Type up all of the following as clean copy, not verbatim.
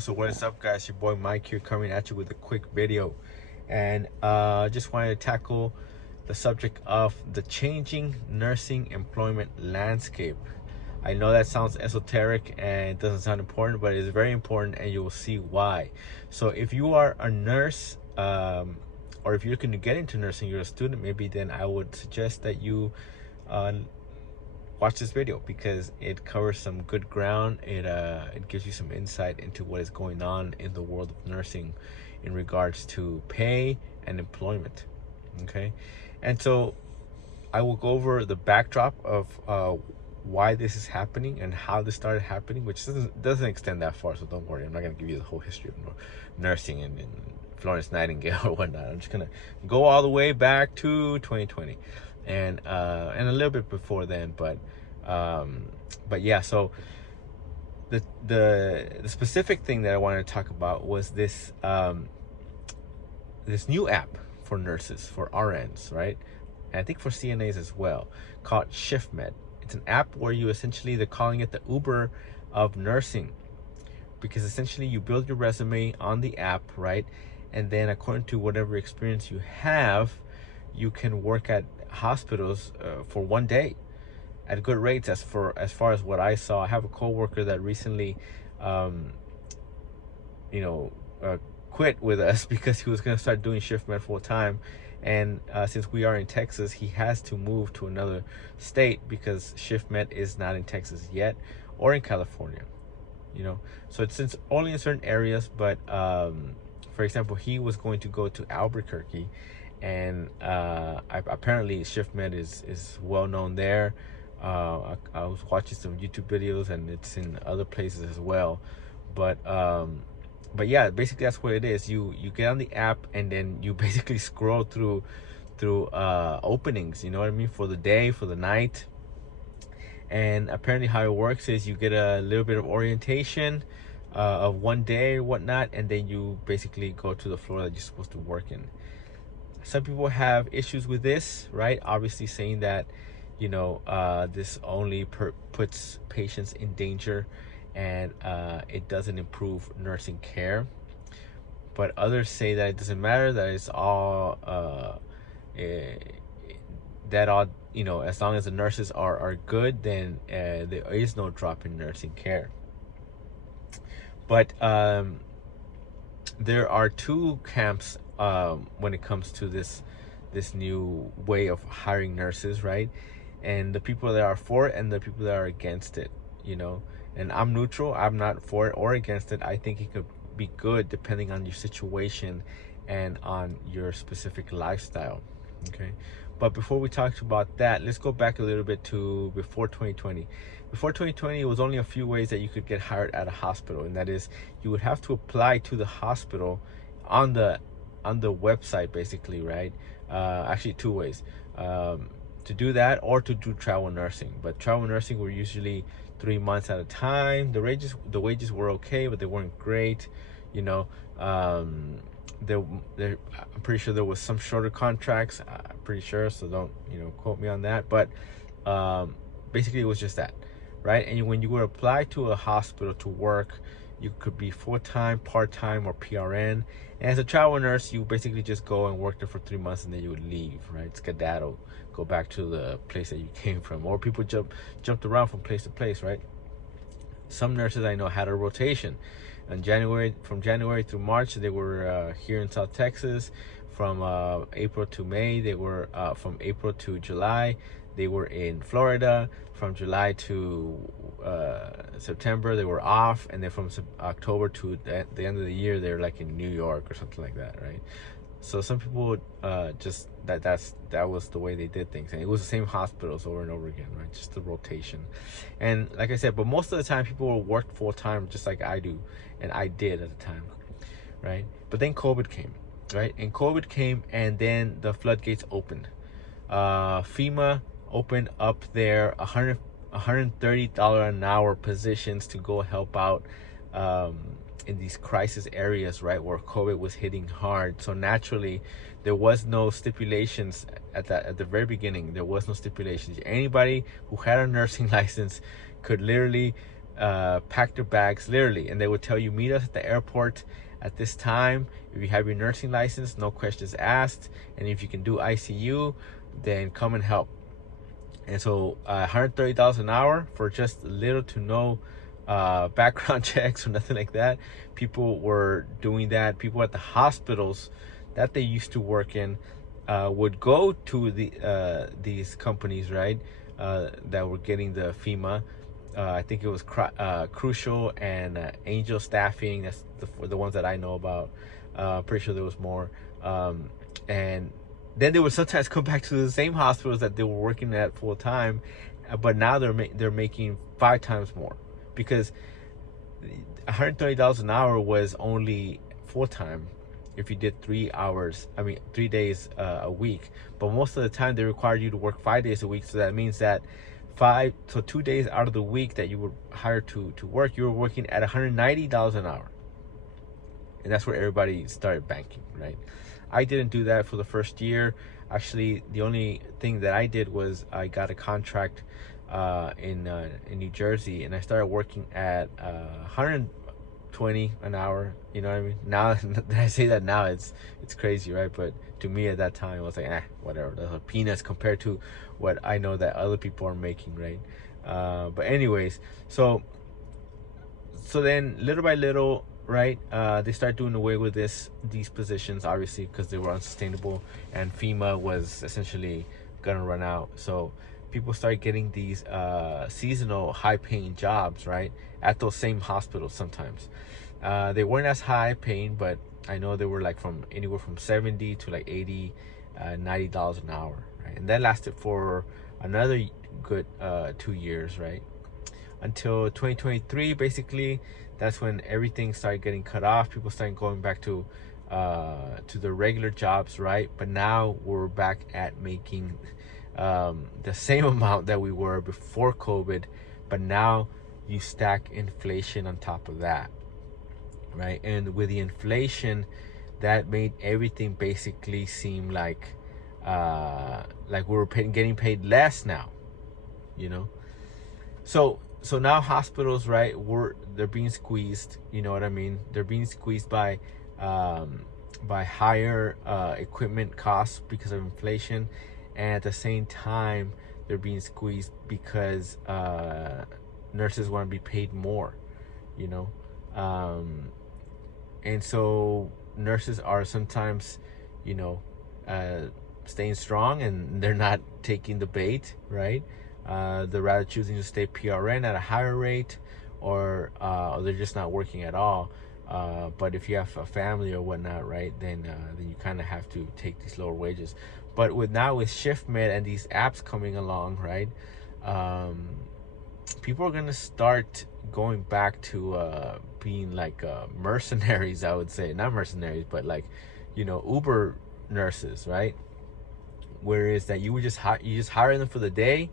So what is up, guys? Your boy Mike here, coming at you with a quick video, and just wanted to tackle the subject of the changing nursing employment landscape. I know that sounds esoteric and it doesn't sound important, but it's very important, and you will see why. So if you are a nurse, or if you're looking to get into nursing, you're a student maybe, then I would suggest that you watch this video, because it covers some good ground. It gives you some insight into what is going on in the world of nursing in regards to pay and employment. Okay, and so I will go over the backdrop of why this is happening and how this started happening, which doesn't extend that far, so don't worry. I'm not going to give you the whole history of nursing and Florence Nightingale or whatnot. I'm just going to go all the way back to 2020 and a little bit before then, but yeah. So the specific thing that I wanted to talk about was this this new app for nurses, for RNs, right? And I think for CNAs as well, called ShiftMed. It's an app where you essentially, they're calling it the Uber of nursing, because essentially you build your resume on the app, right? And then according to whatever experience you have, you can work at hospitals for one day at good rates. As far as what I saw, I have a coworker that recently quit with us because he was going to start doing ShiftMed full time, and since we are in Texas, he has to move to another state because ShiftMed is not in Texas yet, or in California, so it's only in certain areas. But for example, he was going to go to Albuquerque, and apparently ShiftMed is well known there. I was watching some YouTube videos, and it's in other places as well. But yeah, basically that's what it is. You get on the app, and then you basically scroll through openings, you know what I mean, for the day, for the night. And apparently how it works is you get a little bit of orientation of one day or whatnot, and then you basically go to the floor that you're supposed to work in. Some people have issues with this, right? Obviously saying that this only puts patients in danger, and it doesn't improve nursing care. But others say that it doesn't matter, that it's all as long as the nurses are good, then there is no drop in nursing care. But there are two camps when it comes to this new way of hiring nurses, right? And the people that are for it and the people that are against it, and I'm neutral. I'm not for it or against it. I think it could be good depending on your situation and on your specific lifestyle. Okay, but before we talk about that, let's go back a little bit to before 2020. Before 2020, it was only a few ways that you could get hired at a hospital, and that is you would have to apply to the hospital on the website, basically, right? Actually, two ways to do that, or to do travel nursing. But travel nursing were usually 3 months at a time. The wages were okay, but they weren't great. I'm pretty sure there was some shorter contracts. I'm pretty sure, so don't quote me on that. But basically, it was just that, right? And when you would apply to a hospital to work, you could be full-time, part-time, or PRN. And as a travel nurse, you basically just go and work there for 3 months, and then you would leave, right? Skedaddle, go back to the place that you came from. Or people jumped around from place to place, right? Some nurses I know had a rotation. From January through March, they were here in South Texas. From April to May, they were from April to July, they were in Florida. From July to September, they were off, and then from October to the end of the year, they're like in New York or something like that, right? So some people just that was the way they did things, and it was the same hospitals over and over again, right? Just the rotation. And like I said, but most of the time people will work full time, just like I do, and I did at the time, right? But then COVID came, right? And COVID came, and then the floodgates opened. FEMA opened up their $130 an hour positions to go help out in these crisis areas, right, where COVID was hitting hard. So naturally, there was no stipulations at the very beginning. There was no stipulations. Anybody who had a nursing license could literally pack their bags literally, and they would tell you, meet us at the airport at this time. If you have your nursing license, no questions asked, and if you can do ICU, then come and help. And so $130 an hour for just little to no background checks or nothing like that. People were doing that. People at the hospitals that they used to work in would go to these companies, right, that were getting the FEMA. I think it was Crucial and Angel Staffing. That's the ones that I know about. Pretty sure there was more. And then they would sometimes come back to the same hospitals that they were working at full time, but now they're making 5 times more, because $130 an hour was only full time if you did 3 days a week. But most of the time they required you to work 5 days a week. So that means that 2 days out of the week that you were hired to work, you were working at $190 an hour. And that's where everybody started banking, right? I didn't do that for the first year. Actually, the only thing that I did was I got a contract in New Jersey, and I started working at 120 an hour. You know what I mean? Now that I say that now, it's crazy, right? But to me at that time, I was like, whatever. Those are peanuts compared to what I know that other people are making, right? But anyways, so then little by little, right, they start doing away with these positions, obviously, because they were unsustainable, and FEMA was essentially gonna run out. So people start getting these seasonal high-paying jobs, right, at those same hospitals. Sometimes they weren't as high-paying, but I know they were like from anywhere from 70 to like 80, $90 an hour, right? And that lasted for another good 2 years, right, until 2023. Basically, that's when everything started getting cut off. People started going back to the regular jobs, right? But now we're back at making the same amount that we were before COVID, but now you stack inflation on top of that, right? And with the inflation, that made everything basically seem like we were getting paid less now, you know. So now hospitals, right, they're being squeezed. You know what I mean? They're being squeezed by higher equipment costs because of inflation, and at the same time they're being squeezed because nurses want to be paid more, you know. And so nurses are sometimes, you know, staying strong, and they're not taking the bait, right? They're rather choosing to stay PRN at a higher rate, or they're just not working at all. But if you have a family or whatnot, right, then you kind of have to take these lower wages. But with ShiftMed and these apps coming along, right, people are gonna start going back to being like mercenaries. I would say, not mercenaries, but like, you know, Uber nurses, right? Whereas that you just hire them for the day,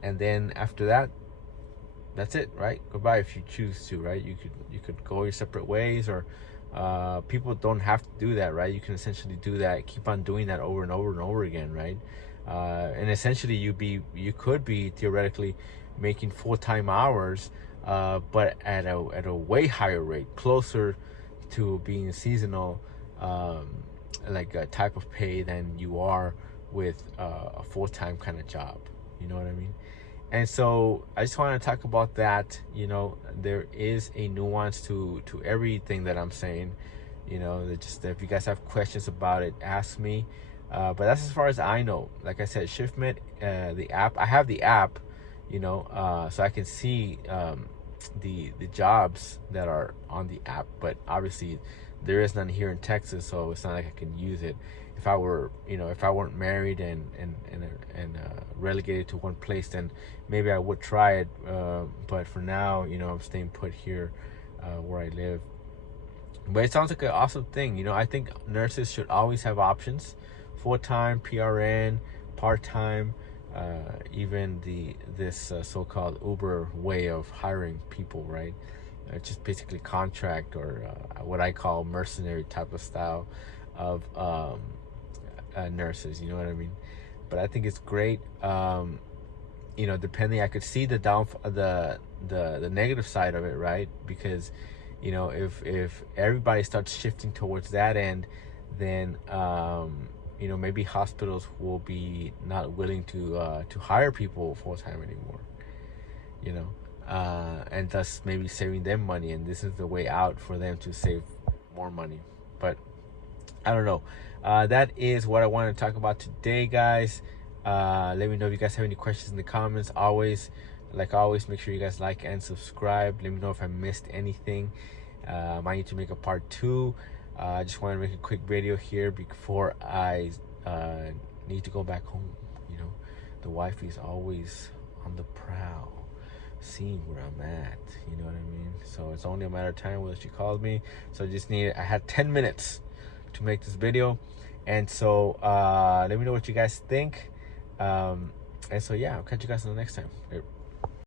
and then after that, that's it, right? Goodbye if you choose to, right? You could go your separate ways, or people don't have to do that, right? You can essentially do that, keep on doing that over and over and over again, right? And essentially you could be theoretically making full-time hours, but at a way higher rate, closer to being seasonal, like a type of pay than you are with a full-time kind of job. You know what I mean? And so I just want to talk about that. You know, there is a nuance to everything that I'm saying. You know, just if you guys have questions about it, ask me. But that's as far as I know. Like I said, ShiftMed, the app. I have the app, you know, so I can see the jobs that are on the app. But obviously, there is none here in Texas, so it's not like I can use it. If I were, you know, if I weren't married and relegated to one place, then maybe I would try it. But for now, you know, I'm staying put here where I live. But it sounds like an awesome thing. You know, I think nurses should always have options: full-time, PRN, part-time, even this so-called Uber way of hiring people, right? Just basically contract, or what I call mercenary type of style of nurses. You know what I mean? But I think it's great. you know, depending, I could see the the negative side of it, right? Because, you know, if everybody starts shifting towards that end, then you know, maybe hospitals will be not willing to hire people full time anymore, you know, and thus maybe saving them money, and this is the way out for them to save more money. But I don't know. That is what I wanted to talk about today, guys. Let me know if you guys have any questions in the comments. Like always, make sure you guys like and subscribe. Let me know if I missed anything. I might need to make a part 2. I just want to make a quick video here before I need to go back home. You know, the wife is always on the prowl, seeing where I'm at. You know what I mean? So it's only a matter of time whether she calls me. So I had 10 minutes to make this video, and so let me know what you guys think, and so yeah, I'll catch you guys in the next time.